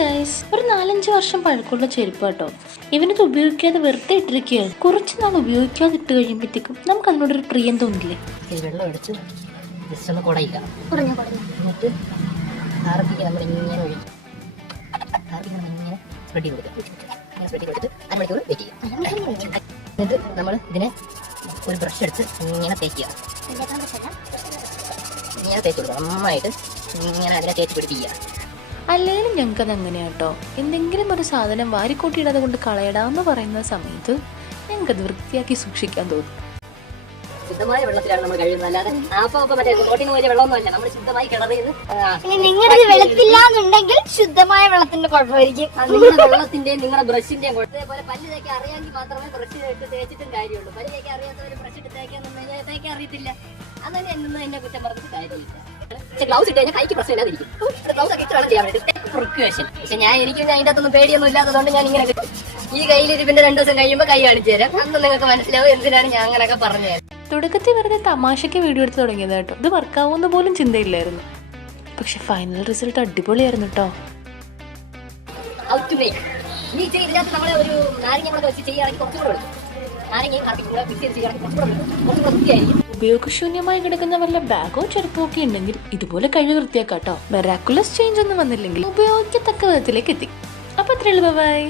Guys, ഒരു 4-5 വർഷം പഴക്കമുള്ള ചെരുപ്പ് കേട്ടോ. ഇവനത് ഉപയോഗിക്കാതെ വെറുതെ ഇട്ടിരിക്കുകയാണ്. കുറച്ച് നാൾ ഉപയോഗിക്കാതെ ഇട്ട് കഴിയുമ്പോഴത്തേക്കും നമുക്ക് അതിനോടൊരു പ്രിയം തോന്നില്ലേ? വെള്ളം അടിച്ച് ജസ്റ്റ് ഒന്ന് കുടയില്ല എന്നിട്ട് ആർപ്പിക്ക് നമ്മൾ ഇങ്ങനെ ഒഴിക്കും. ആർപ്പിക്ക് നമ്മൾ ഇങ്ങനെ സ്പ്രെഡ് ചെയ്ത് കൊടുക്കുക. സ്പ്രെഡ് ചെയ്ത് കൊടുത്ത് അരമണിക്കൂർ വെയിറ്റ് ചെയ്യുക. എന്നിട്ട് നമ്മൾ ഇതിനെ ഒരു ബ്രഷ് എടുത്ത് ഇങ്ങനെ തേക്കുക. ഇങ്ങനെ തേച്ച് കൊടുക്കുക. നന്നായിട്ട് ഇങ്ങനെ അതിനെ തേച്ച് പിടിപ്പിക്കുക. അല്ലെങ്കിലും ഞങ്ങൾക്കത് അങ്ങനെയാട്ടോ. എന്തെങ്കിലും ഒരു സാധനം വാരിക്കൂട്ടിയിടാതെ കൊണ്ട് കളയടാന്ന് പറയുന്ന സമയത്ത് ഞങ്ങൾക്കത് വൃത്തിയാക്കി സൂക്ഷിക്കാൻ തോന്നും. ശുദ്ധമായ വെള്ളത്തിലാണ് നമ്മൾ കഴിയുന്നത്, അല്ലാതെ മറ്റേ ബോട്ടിന് വലിയ വെള്ളമൊന്നുമല്ല. നമ്മൾ ശുദ്ധമായി കിണറിൽ നിങ്ങളുടെ വെള്ളത്തില്ലാന്നുണ്ടെങ്കിൽ ശുദ്ധമായ വെള്ളത്തിന്റെ കുഴപ്പമായിരിക്കും. നിങ്ങളുടെ വെള്ളത്തിന്റെയും നിങ്ങളുടെ ബ്രഷിന്റെയും കുഴപ്പപോലെ പല്ല് തേക്കാൻ അറിയാമെങ്കിൽ മാത്രമേ ബ്രഷ് ഇട്ട് തേച്ചിട്ടും കാര്യമുള്ളൂ. പല്ല് തേക്കാൻ അറിയാത്തവര് ബ്രഷ് ഇട്ട് തേക്കാൻ അറിയത്തില്ല. അങ്ങനെ എന്നെ കുറ്റം പറഞ്ഞിട്ട് കാര്യമില്ല. ഗ്ലൗസ് ഇട്ട് കഴിഞ്ഞാൽ കൈക്ക് പ്രശ്നം ഇല്ലാതിരിക്കും. ഗ്ലൗസ് ഒക്കെ ഇട്ട് വേണം ചെയ്യാൻ വേണ്ടി പ്രിക്വേഷൻ. പക്ഷെ എനിക്ക് അതിൻ്റെ അകത്തൊന്നും പേടിയൊന്നും ഇല്ലാത്തതുകൊണ്ട് ഞാൻ ഇങ്ങനെ ഈ കയ്യിൽ പിന്നെ 2 ദിവസം കഴിയുമ്പോൾ കൈ കാണിച്ചു തരാം. അന്ന് നിങ്ങൾക്ക് മനസ്സിലാവും എന്തിനാണ് ഞാൻ അങ്ങനെയൊക്കെ പറഞ്ഞത്. തുടക്കത്തിൽ വെറുതെ തമാശയ്ക്ക് വീഡിയോ എടുത്ത് തുടങ്ങിയത് കേട്ടോ. ഇത് വർക്കാവുമെന്ന് പോലും ചിന്തയില്ലായിരുന്നു. പക്ഷെ ഫൈനൽ റിസൾട്ട് അടിപൊളിയായിരുന്നു കേട്ടോ. ഇതിനകത്ത് നമ്മളെ ഒരു നാരങ്ങ വെച്ച് ചെയ്യുകയാണെങ്കിൽ കുറച്ചുകൂടെ നാരങ്ങയും കാപ്പിക്കും കൂടെ മിക്സ് ചെയ്ത് ചെയ്യുകയാണെങ്കിൽ കുറച്ചുകൂടെ വൃത്തിയായിരിക്കും. ഉപയോഗശൂന്യമായി കിടക്കുന്ന വല്ല ബാഗോ ചെരുപ്പോ ഒക്കെ ഉണ്ടെങ്കിൽ ഇതുപോലെ കഴിവ് വൃത്തിയാക്കാട്ടോ. മെറാക്കുലസ് ചേഞ്ച് ഒന്നും വന്നില്ലെങ്കിൽ ഉപയോഗിക്കത്തക്ക വിധത്തിലേക്ക് എത്തി. അപ്പൊ അത്രയുള്ളൂ. ബൈ.